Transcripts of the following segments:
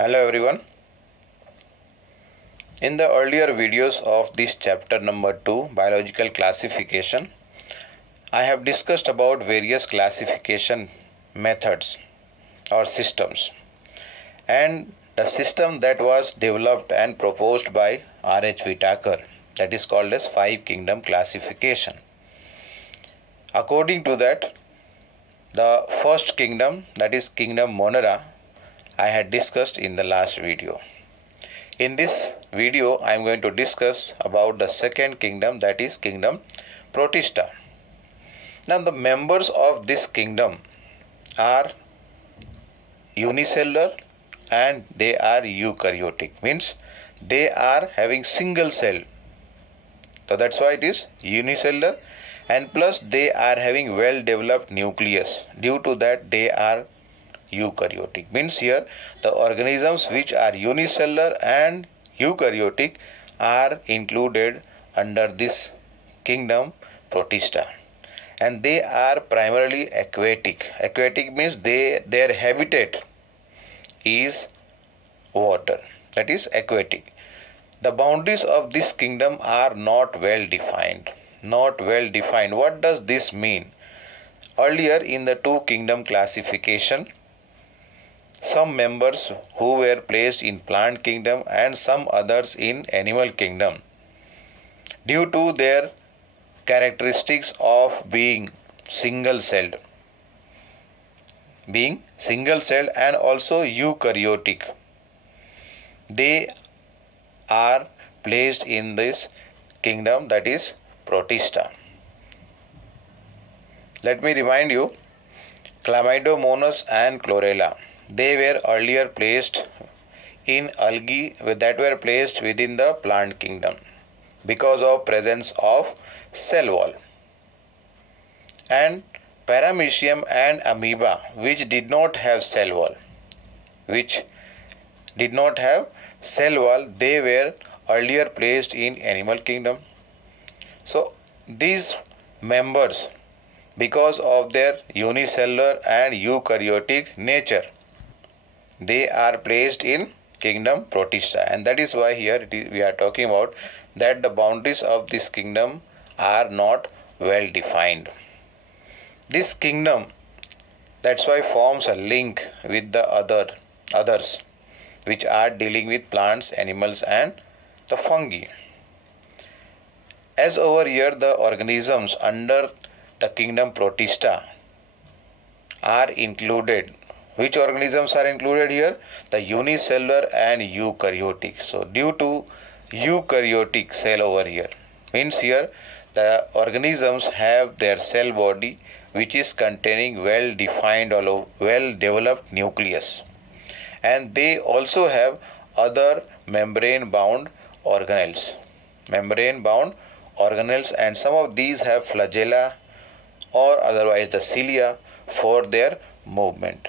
Hello everyone. In the earlier videos of this chapter number 2, biological classification, I have discussed about various classification methods or systems and the system that was developed and proposed by R.H. Whitaker, that is called as five kingdom classification. According to that, the first kingdom, that is kingdom Monera, I had discussed in the last video. In this video, I am going to discuss about the second kingdom, that is kingdom Protista. Now, the members of this kingdom are unicellular and they are eukaryotic, means they are having single cell. So that's why it is unicellular, and plus they are having well developed nucleus. Due to that, they are eukaryotic, means here the organisms which are unicellular and eukaryotic are included under this kingdom Protista, and they are primarily aquatic. Aquatic means their habitat is water, that is aquatic. The boundaries of this kingdom are not well defined. What does this mean? Earlier in the two kingdom classification, some members who were placed in plant kingdom and some others in animal kingdom, due to their characteristics of being single celled and also eukaryotic, they are placed in this kingdom, that is Protista. Let me remind you, Chlamydomonas and Chlorella, they were earlier placed in algae that were placed within the plant kingdom because of presence of cell wall. And Paramecium and amoeba, which did not have cell wall, they were earlier placed in animal kingdom. So these members, because of their unicellular and eukaryotic nature, they are placed in kingdom Protista, and that is why here we are talking about that the boundaries of this kingdom are not well defined. This kingdom, that's why, forms a link with the others which are dealing with plants, animals and the fungi. As over here the organisms under the kingdom Protista are included. Which organisms are included here? The unicellular and eukaryotic. So due to eukaryotic cell over here, means here the organisms have their cell body which is containing well defined or well developed nucleus, and they also have other membrane bound organelles, and some of these have flagella or otherwise the cilia for their movement.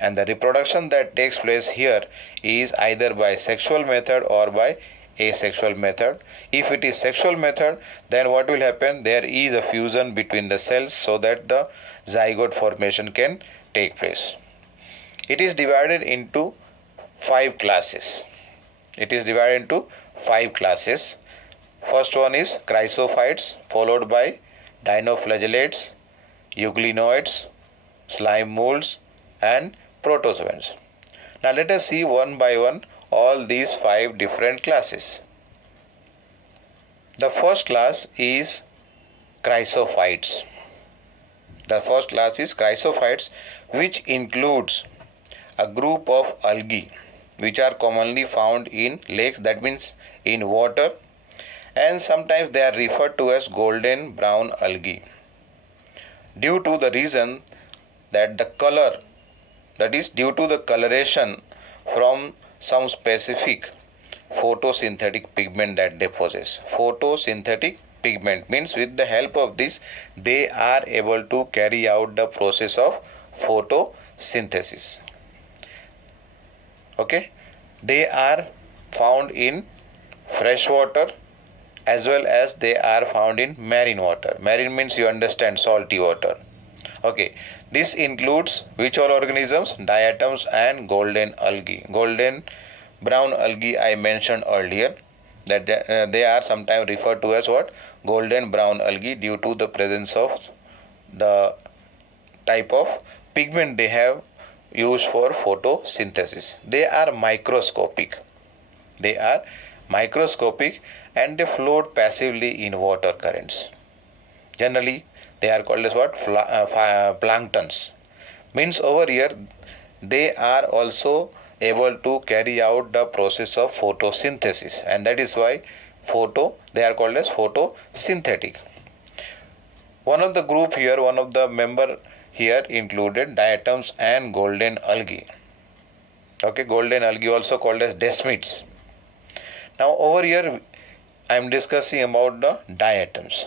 And the reproduction that takes place here is either by sexual method or by asexual method. If it is sexual method, then what will happen? There is a fusion between the cells so that the zygote formation can take place. It is divided into five classes. First one is chrysophytes, followed by dinoflagellates, euglenoids, slime molds and protozoans. Now let us see one by one all these five different classes. The first class is chrysophytes. Which includes a group of algae which are commonly found in lakes, that means in water, and sometimes they are referred to as golden brown algae due to the reason that the color, that is due to the coloration from some specific photosynthetic pigment that they possess. Photosynthetic pigment means with the help of this they are able to carry out the process of photosynthesis. Okay, they are found in fresh water as well as they are found in marine water. Marine means, you understand, salty water. Okay, this includes which all organisms? Diatoms and golden algae. Golden brown algae I mentioned earlier, that they are sometimes referred to as what? Golden brown algae, due to the presence of the type of pigment they have used for photosynthesis. They are microscopic. They are microscopic and they float passively in water currents. Generally, they are called as what? Planktons. Means over here, they are also able to carry out the process of photosynthesis, and that is why they are called as photosynthetic. One of the member here included diatoms and golden algae. Okay, golden algae also called as desmids. Now over here I am discussing about the diatoms.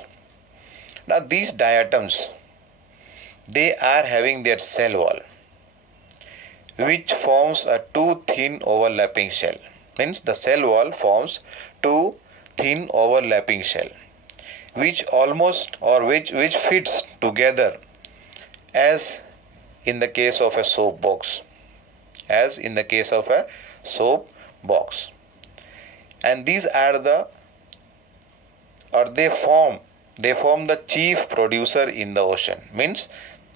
Now these diatoms, they are having their cell wall, which forms a too thin overlapping shell. Means the cell wall forms too thin overlapping shell, which fits together as in the case of a soap box. As in the case of a soap box. And these are they form the chief producer in the ocean. Means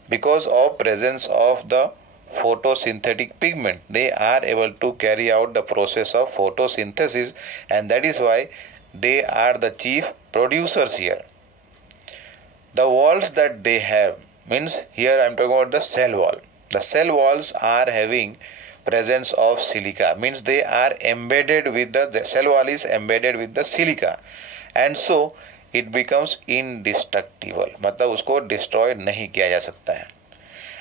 because of presence of the photosynthetic pigment, they are able to carry out the process of photosynthesis, and that is why they are the chief producers here. The walls that they have, means here I am talking about the cell wall. The cell walls are having presence of silica, means they are embedded with the cell wall is embedded with the silica, and so it becomes indestructible. मतलब उसको destroy नहीं किया जा सकता है.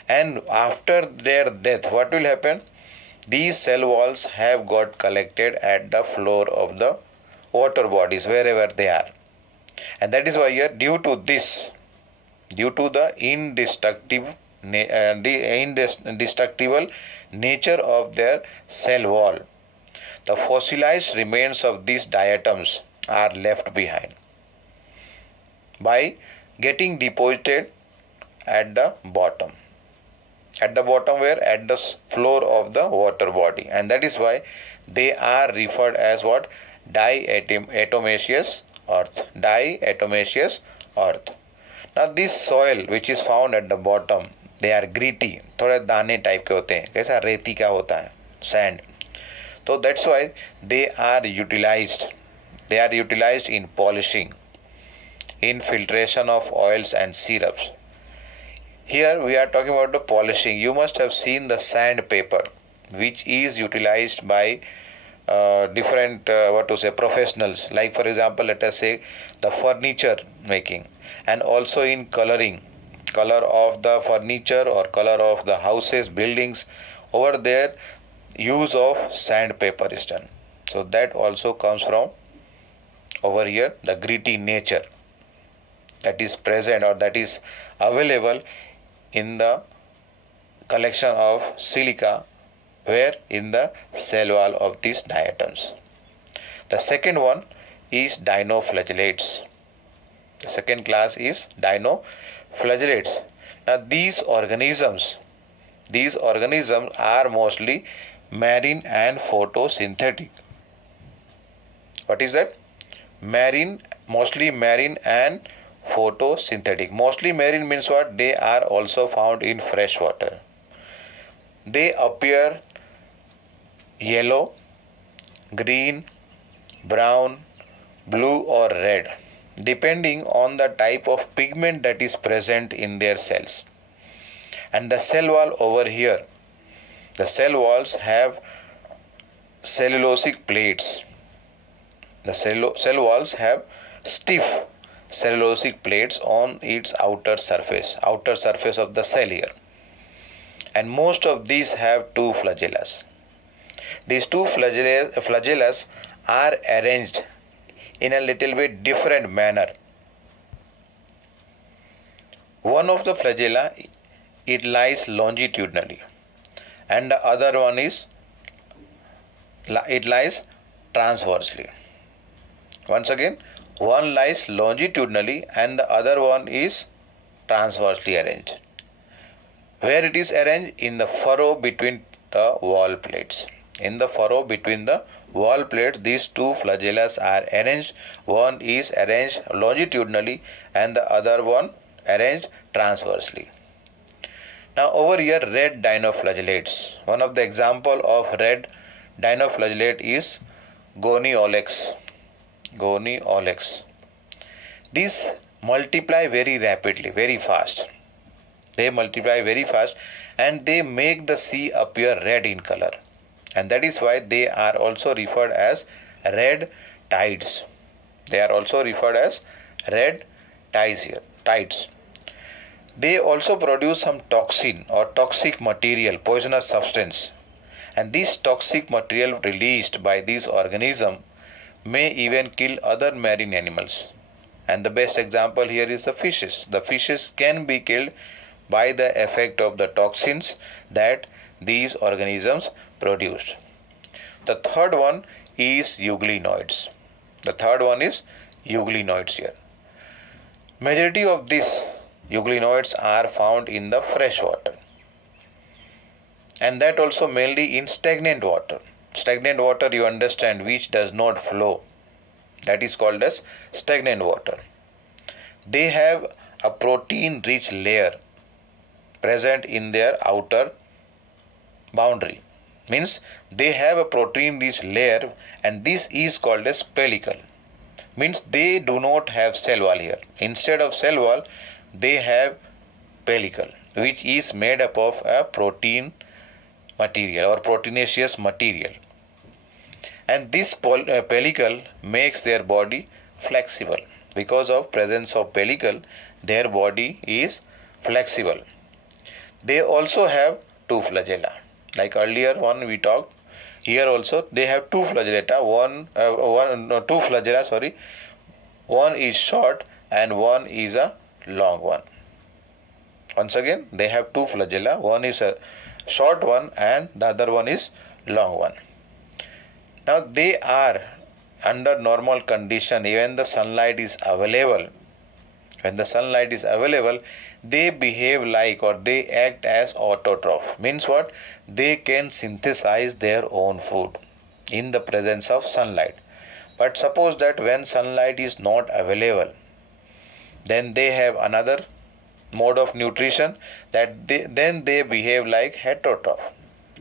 And after their death, what will happen? These cell walls have got collected at the floor of the water bodies wherever they are, and that is why here, due to the indestructible nature of their cell wall, the fossilized remains of these diatoms are left behind by getting deposited at the bottom. At the bottom where? At the floor of the water body, and that is why they are referred as what? Diatomaceous earth. Diatomaceous earth. Now this soil which is found at the bottom, they are gritty, थोड़े दाने type के होते हैं, कैसा रेती का होता है, sand. So that's why they are utilized in polishing, in filtration of oils and syrups. Here we are talking about the polishing. You must have seen the sandpaper, which is utilized by different professionals, like for example, let us say the furniture making, and also in coloring, color of the furniture or color of the houses, buildings. Over there, use of sandpaper is done. So that also comes from over here, the gritty nature that is present or that is available in the collection of silica, where? In the cell wall of these diatoms. The second one is dinoflagellates. The second class is dinoflagellates. Now these organisms are mostly marine and photosynthetic. What is that? Mostly marine and photosynthetic. Mostly marine means what? They are also found in fresh water. They appear yellow, green, brown, blue or red, depending on the type of pigment that is present in their cells. And the cell wall over here, the cell walls have cellulosic plates. The cell walls have stiff cellulosic plates on its outer surface of the cell here. And most of these have two flagella. These two flagella are arranged in a little bit different manner. One of the flagella, it lies longitudinally, and the other one is it lies transversely. Once again, one lies longitudinally and the other one is transversely arranged. Where it is arranged? In the furrow between the wall plates. In the furrow between the wall plates, these two flagella are arranged. One is arranged longitudinally and the other one arranged transversely. Now over here, red dinoflagellates. One of the example of red dinoflagellate is Goniolex. Goniolex. These multiply very rapidly, very fast. They multiply very fast and they make the sea appear red in color. And that is why they are also referred as red tides. They are also referred as red tides here. Tides. They also produce some toxin or toxic material, poisonous substance. And this toxic material released by these organisms may even kill other marine animals. And the best example here is the fishes. The fishes can be killed by the effect of the toxins that these organisms produced. The third one is euglenoids. The third one is euglenoids here. Majority of these euglenoids are found in the fresh water, and that also mainly in stagnant water. Stagnant water, you understand, which does not flow. That is called as stagnant water. They have a protein rich layer present in their outer boundary. Means they have a protein rich layer, and this is called as pellicle. Means they do not have cell wall here. Instead of cell wall, they have pellicle, which is made up of a protein material or proteinaceous material. And this pellicle makes their body flexible. Because of presence of pellicle, their body is flexible. They also have two flagella. Like earlier one we talked, here also they have two flagellata. Two flagella. Sorry, one is short and one is a long one. Once again, they have two flagella. One is a short one and the other one is long one. Now they are under normal condition, even the sunlight is available. When the sunlight is available, they behave like or they act as autotroph. Means what? They can synthesize their own food in the presence of sunlight. But suppose that when sunlight is not available, then they have another mode of nutrition, that then they behave like heterotroph.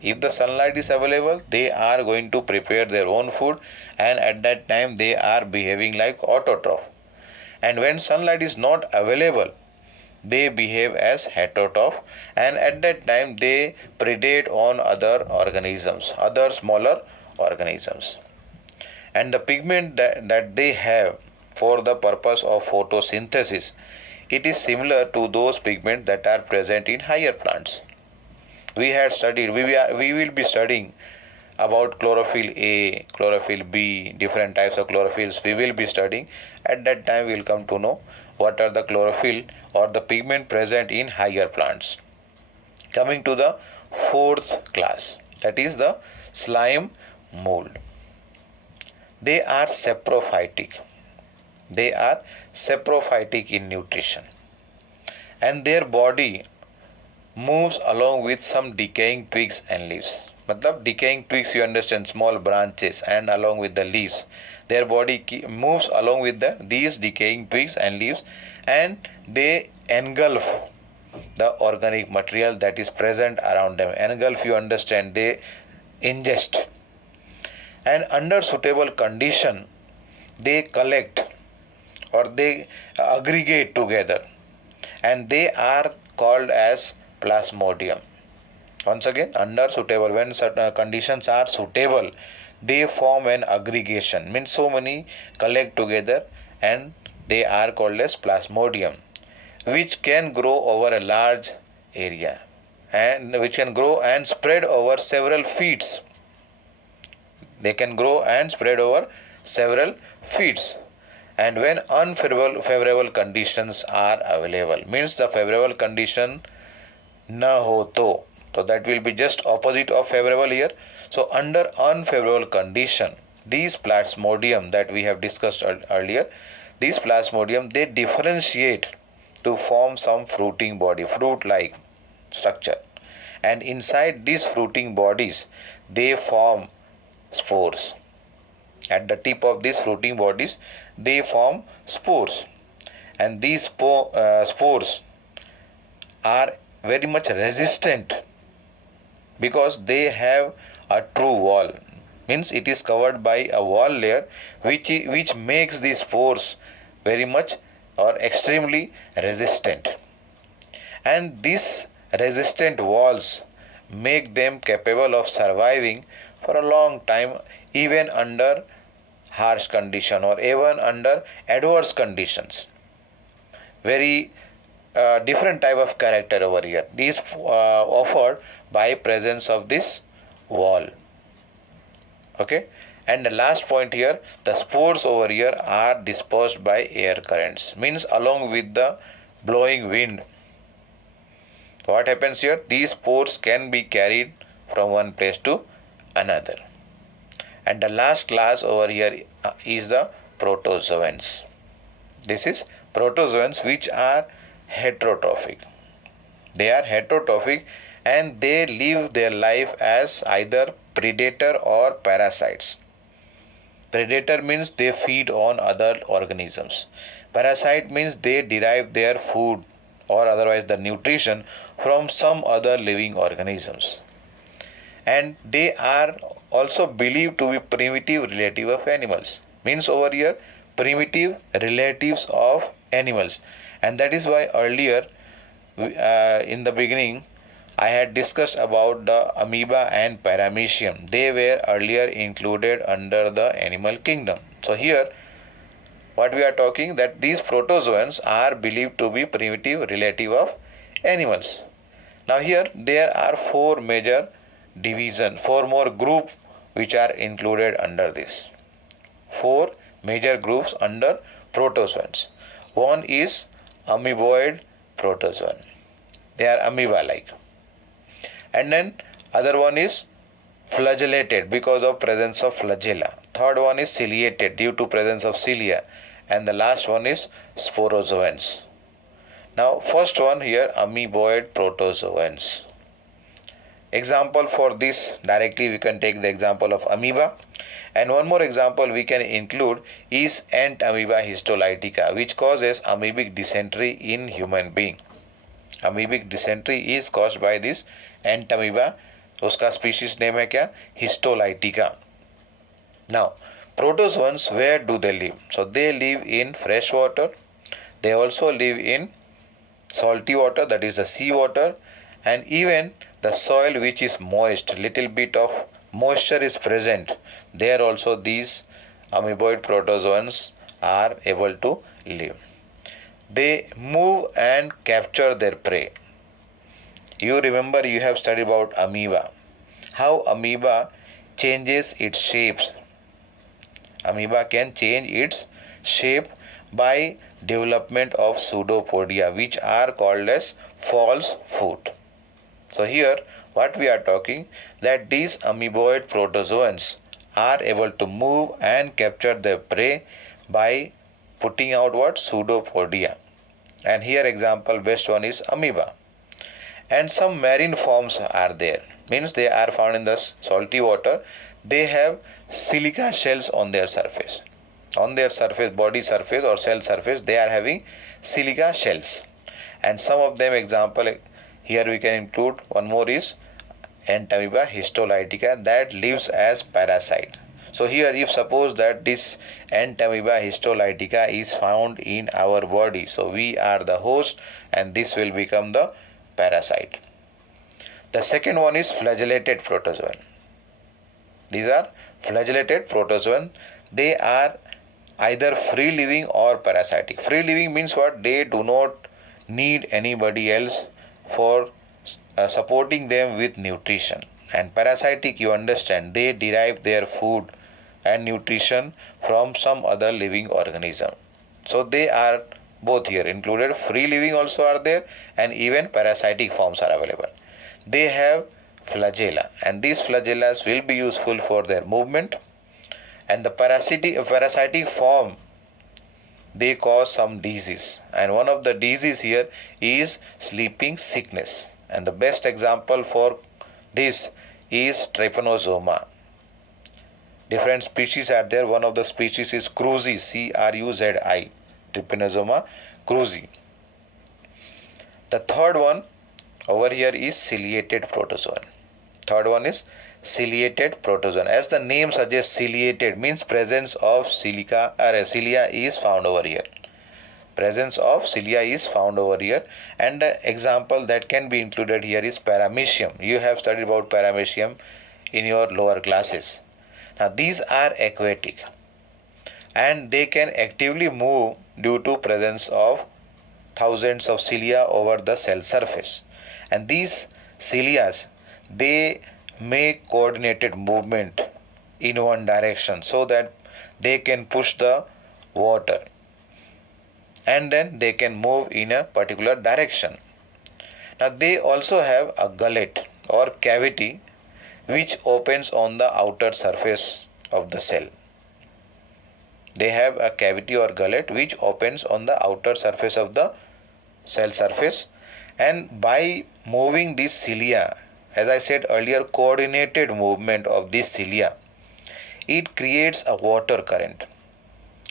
If the sunlight is available, they are going to prepare their own food, and at that time they are behaving like autotroph. And when sunlight is not available, they behave as heterotroph, and at that time they predate on other organisms, other smaller organisms. And the pigment that they have for the purpose of photosynthesis, it is similar to those pigments that are present in higher plants. We will be studying about chlorophyll A, chlorophyll B, different types of chlorophylls we will be studying. At that time we will come to know what are the chlorophyll or the pigment present in higher plants. Coming to the fourth class, that is the slime mold. They are saprophytic. They are saprophytic in nutrition, and their body moves along with some decaying twigs and leaves. Matlab decaying twigs, you understand, small branches, and along with the leaves. Their body moves along with these decaying twigs and leaves, and they engulf the organic material that is present around them. Engulf, you understand, they ingest. And under suitable condition, they collect or they aggregate together, and they are called as plasmodium. Once again, under suitable, when certain conditions are suitable, they form an aggregation. Means so many collect together and they are called as plasmodium, which can grow over a large area and which can grow and spread over several feet. They can grow and spread over several feet. And when unfavorable conditions are available, means the favorable condition na ho to, so that will be just opposite of favorable here. So under unfavorable condition, these plasmodium that we have discussed earlier, these plasmodium, they differentiate to form some fruiting body, fruit like. structure, and inside these fruiting bodies they form spores. At the tip of these fruiting bodies they form spores, and these spores are very much resistant because they have a true wall, means it is covered by a wall layer which makes these spores very much or extremely resistant, and these resistant walls make them capable of surviving for a long time even under harsh condition or even under adverse conditions. Very different type of character over here. These offered by presence of this wall. Okay, and the last point here, the spores over here are dispersed by air currents, means along with the blowing wind. What happens here? These spores can be carried from one place to another. And the last class over here is the protozoans. This is protozoans which are heterotrophic. They are heterotrophic and they live their life as either predator or parasites. Predator means they feed on other organisms. Parasite means they derive their food or otherwise the nutrition from some other living organisms. And they are also believed to be primitive relative of animals. Means over here primitive relatives of animals. And that is why earlier in the beginning I had discussed about the amoeba and paramecium. They were earlier included under the animal kingdom. So here what we are talking that these protozoans are believed to be primitive relative of animals. Now here there are four major divisions, four more groups which are included under this. Four major groups under protozoans. One is amoeboid protozoan. They are amoeba-like. And then other one is flagellated because of presence of flagella. Third one is ciliated due to presence of cilia. And the last one is sporozoans. Now first one here, amoeboid protozoans. Example for this directly we can take the example of amoeba, and one more example we can include is ant amoeba histolytica, which causes amoebic dysentery in human being. Amoebic dysentery is caused by this ant amoeba. उसका species name है क्या? Histolytica. Now protozoans, where do they live? So they live in fresh water. They also live in salty water, that is the sea water, and even the soil which is moist, little bit of moisture is present. There also these amoeboid protozoans are able to live. They move and capture their prey. You remember you have studied about amoeba. How amoeba changes its shapes. Amoeba can change its shape by development of pseudopodia, which are called as false foot. So here what we are talking that these amoeboid protozoans are able to move and capture their prey by putting out what? Pseudopodia. And here example best one is amoeba. And some marine forms are there, means they are found in the salty water. They have silica shells on their surface. On their surface, body surface or cell surface, they are having silica shells. And some of them example here we can include one more is ant amoeba histolytica that lives as parasite. So here if suppose that this ant amoeba histolytica is found in our body, so we are the host and this will become the parasite. The second one is flagellated protozoan. These are flagellated protozoan. They are either free living or parasitic. Free living means what? They do not need anybody else for supporting them with nutrition. And parasitic, you understand, they derive their food and nutrition from some other living organism. So they are both here included. Free living also are there and even parasitic forms are available. They have flagella and these flagellas will be useful for their movement. And the parasitic form, they cause some disease, and one of the disease here is sleeping sickness. And the best example for this is Trypanosoma. Different species are there. One of the species is cruzi, Cruzi, Trypanosoma cruzi. The third one over here is ciliated protozoan. Third one is ciliated protozoan. As the name suggests, ciliated means presence of cilia is found over here. Presence of cilia is found over here, and the example that can be included here is Paramecium. You have studied about Paramecium in your lower classes. Now these are aquatic and they can actively move due to presence of thousands of cilia over the cell surface. And these cilia, they make coordinated movement in one direction so that they can push the water and then they can move in a particular direction. Now they also have a gullet or cavity which opens on the outer surface of the cell. They have a cavity or gullet which opens on the outer surface of the cell surface, and by moving these cilia, as I said earlier, coordinated movement of these cilia, it creates a water current.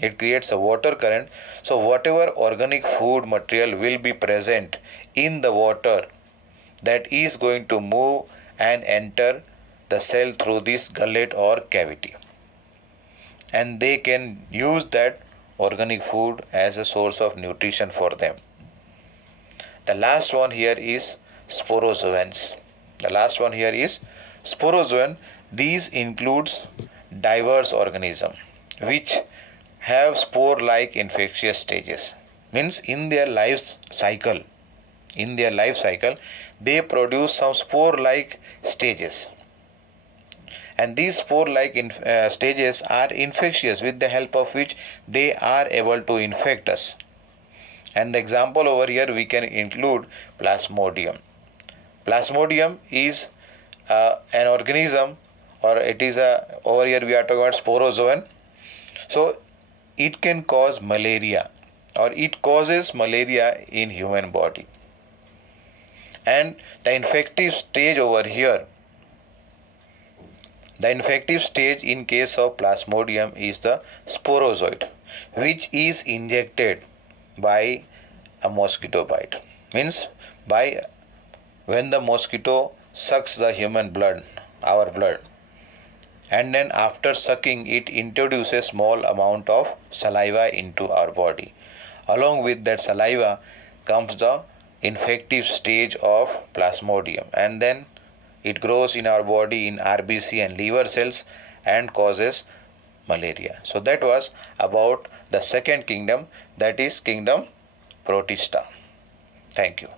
It creates a water current. So whatever organic food material will be present in the water, that is going to move and enter the cell through this gullet or cavity, and they can use that organic food as a source of nutrition for them. The last one here is sporozoans. These includes diverse organisms which have spore-like infectious stages. Means in their life cycle, they produce some spore-like stages. And these spore-like stages are infectious, with the help of which they are able to infect us. And the example over here we can include Plasmodium. Plasmodium is an organism, or it is over here we are talking about sporozoan. So it can cause malaria, or it causes malaria in human body. And the infective stage over here, the infective stage in case of Plasmodium is the sporozoid, which is injected by a mosquito bite. Means by when the mosquito sucks the human blood, our blood, and then after sucking it introduces small amount of saliva into our body. Along with that saliva comes the infective stage of Plasmodium, and then it grows in our body in RBC and liver cells and causes malaria. So that was about the second kingdom, that is kingdom Protista. Thank you.